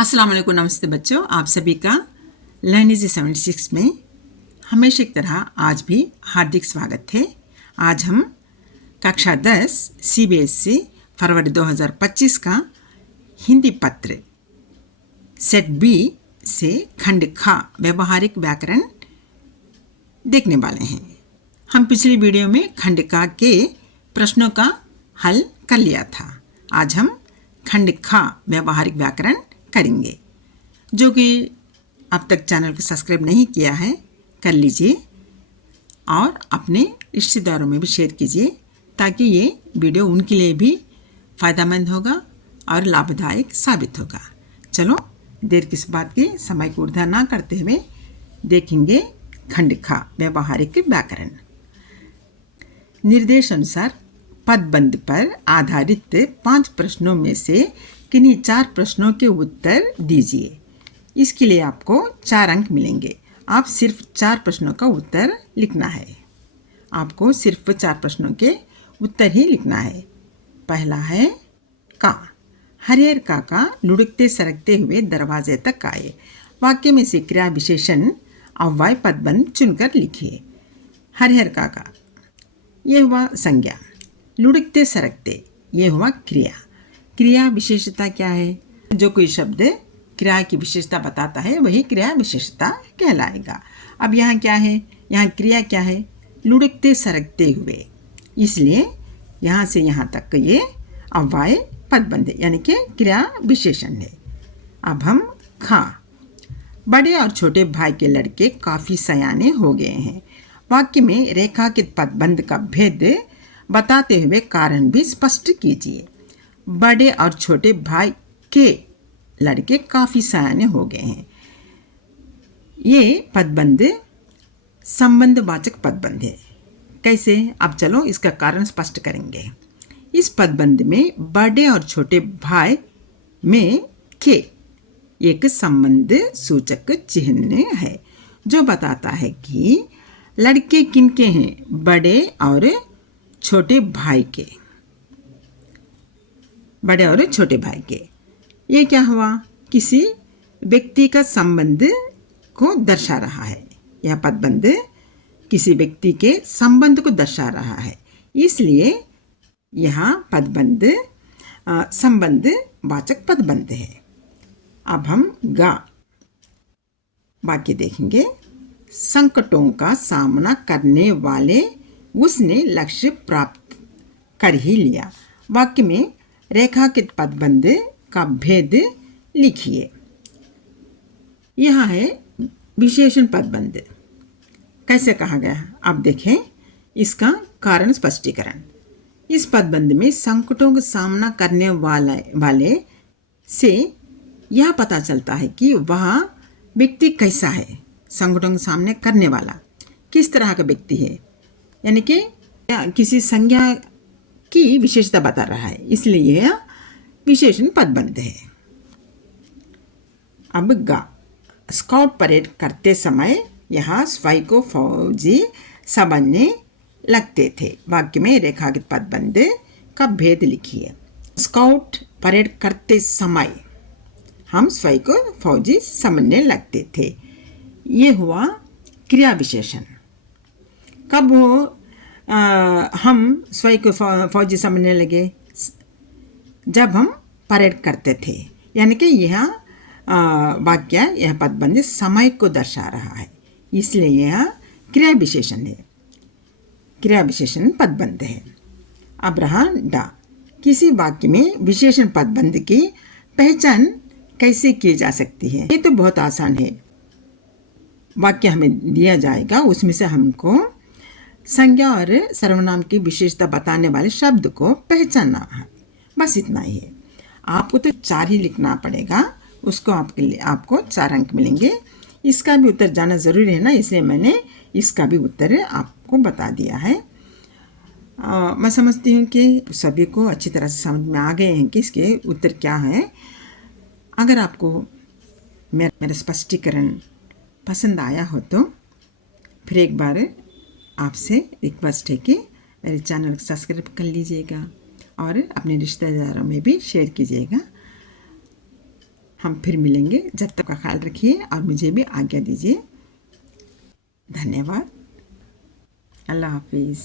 अस्सलाम वालेकुम, नमस्ते बच्चों। आप सभी का लर्न इजी 76 में हमेशा की तरह आज भी हार्दिक स्वागत है। आज हम कक्षा 10 CBSE फरवरी 2025 का हिंदी पत्र सेट बी से खंड खा व्यवहारिक व्याकरण देखने वाले हैं। हम पिछली वीडियो में खंड का के प्रश्नों का हल कर लिया था। आज हम खंड खा व्यवहारिक व्याकरण करेंगे। जो कि अब तक चैनल को सब्सक्राइब नहीं किया है कर लीजिए और अपने रिश्तेदारों में भी शेयर कीजिए ताकि ये वीडियो उनके लिए भी फ़ायदेमंद होगा और लाभदायक साबित होगा। चलो देर किस बात की, समय को ऊर्ध्व ना करते हुए देखेंगे खंड खा व्यवहारिक व्याकरण। निर्देश अनुसार पदबंध पर आधारित 5 प्रश्नों में से किन्हीं 4 प्रश्नों के उत्तर दीजिए। इसके लिए आपको 4 अंक मिलेंगे। आप सिर्फ 4 प्रश्नों का उत्तर लिखना है। आपको सिर्फ 4 प्रश्नों के उत्तर ही लिखना है। पहला है का। हरिहर काका लुढ़कते सरकते हुए दरवाजे तक आए। वाक्य में से क्रिया विशेषण अव्यय पदबंध चुनकर लिखिए। हरिहर काका, ये हुआ संज्ञा। लुढ़कते सरकते, ये हुआ क्रिया। क्रिया विशेषता क्या है? जो कोई शब्द क्रिया की विशेषता बताता है वही क्रिया विशेषता कहलाएगा। अब यहाँ क्या है? यहाँ क्रिया क्या है? लुढ़कते सरकते हुए, इसलिए यहाँ से यहाँ तक ये अव्यय पदबंध है, यानी कि क्रिया विशेषण है। अब हम खा। बड़े और छोटे भाई के लड़के काफ़ी सयाने हो गए हैं। वाक्य में रेखांकित पदबंध का भेद बताते हुए कारण भी स्पष्ट कीजिए। बड़े और छोटे भाई के लड़के काफ़ी सयाने हो गए हैं। ये पदबंध संबंधवाचक पदबंध है। कैसे? अब चलो इसका कारण स्पष्ट करेंगे। इस पदबंध में बड़े और छोटे भाई में के एक संबंध सूचक चिन्ह है जो बताता है कि लड़के किनके हैं? बड़े और छोटे भाई के। बड़े और छोटे भाई के। ये क्या हुआ? किसी व्यक्ति का संबंध को दर्शा रहा है। यह पदबंध किसी व्यक्ति के संबंध को दर्शा रहा है, इसलिए यहाँ पदबंध संबंध वाचक पदबंध है। अब हम गा वाक्य देखेंगे। संकटों का सामना करने वाले उसने लक्ष्य प्राप्त कर ही लिया। वाक्य में रेखांकित पदबंध का भेद लिखिए। यह है विशेषण पदबंध। कैसे कहा गया? अब देखें इसका कारण स्पष्टीकरण। इस पदबंध में संकटों का सामना करने वाले से यह पता चलता है कि वह व्यक्ति कैसा है। संकटों का सामने करने वाला किस तरह का व्यक्ति है, यानी कि किसी संज्ञा की विशेषता बता रहा है, इसलिए यह विशेषण पदबंध है। अब गा। स्काउट परेड करते समय यहाँ स्वयं को फौजी समझने लगते थे। वाक्य में रेखांकित पदबंध का भेद लिखिए। स्काउट परेड करते समय हम स्वयं को फौजी समझने लगते थे, ये हुआ क्रिया विशेषण। कब वो हम स्वयं को फौजी समझने लगे? जब हम परेड करते थे, यानी कि यह वाक्य यह पदबंध समय को दर्शा रहा है, इसलिए यह क्रिया विशेषण है। क्रिया विशेषण पदबंध है। अब रहा डा। किसी वाक्य में विशेषण पदबंध की पहचान कैसे की जा सकती है? ये तो बहुत आसान है। वाक्य हमें दिया जाएगा, उसमें से हमको संज्ञा और सर्वनाम की विशेषता बताने वाले शब्द को पहचानना है, बस इतना ही है। आपको तो 4 ही लिखना पड़ेगा, उसको आपके लिए आपको 4 अंक मिलेंगे। इसका भी उत्तर जाना ज़रूरी है ना, इसलिए मैंने इसका भी उत्तर आपको बता दिया है। मैं समझती हूँ कि सभी को अच्छी तरह से समझ में आ गए हैं कि इसके उत्तर क्या है। अगर आपको मेरा स्पष्टीकरण पसंद आया हो तो फिर एक बार आपसे रिक्वेस्ट है कि मेरे चैनल को सब्सक्राइब कर लीजिएगा और अपने रिश्तेदारों में भी शेयर कीजिएगा। हम फिर मिलेंगे। जब तक का ख्याल रखिए और मुझे भी आज्ञा दीजिए। धन्यवाद। अल्लाह हाफिज़।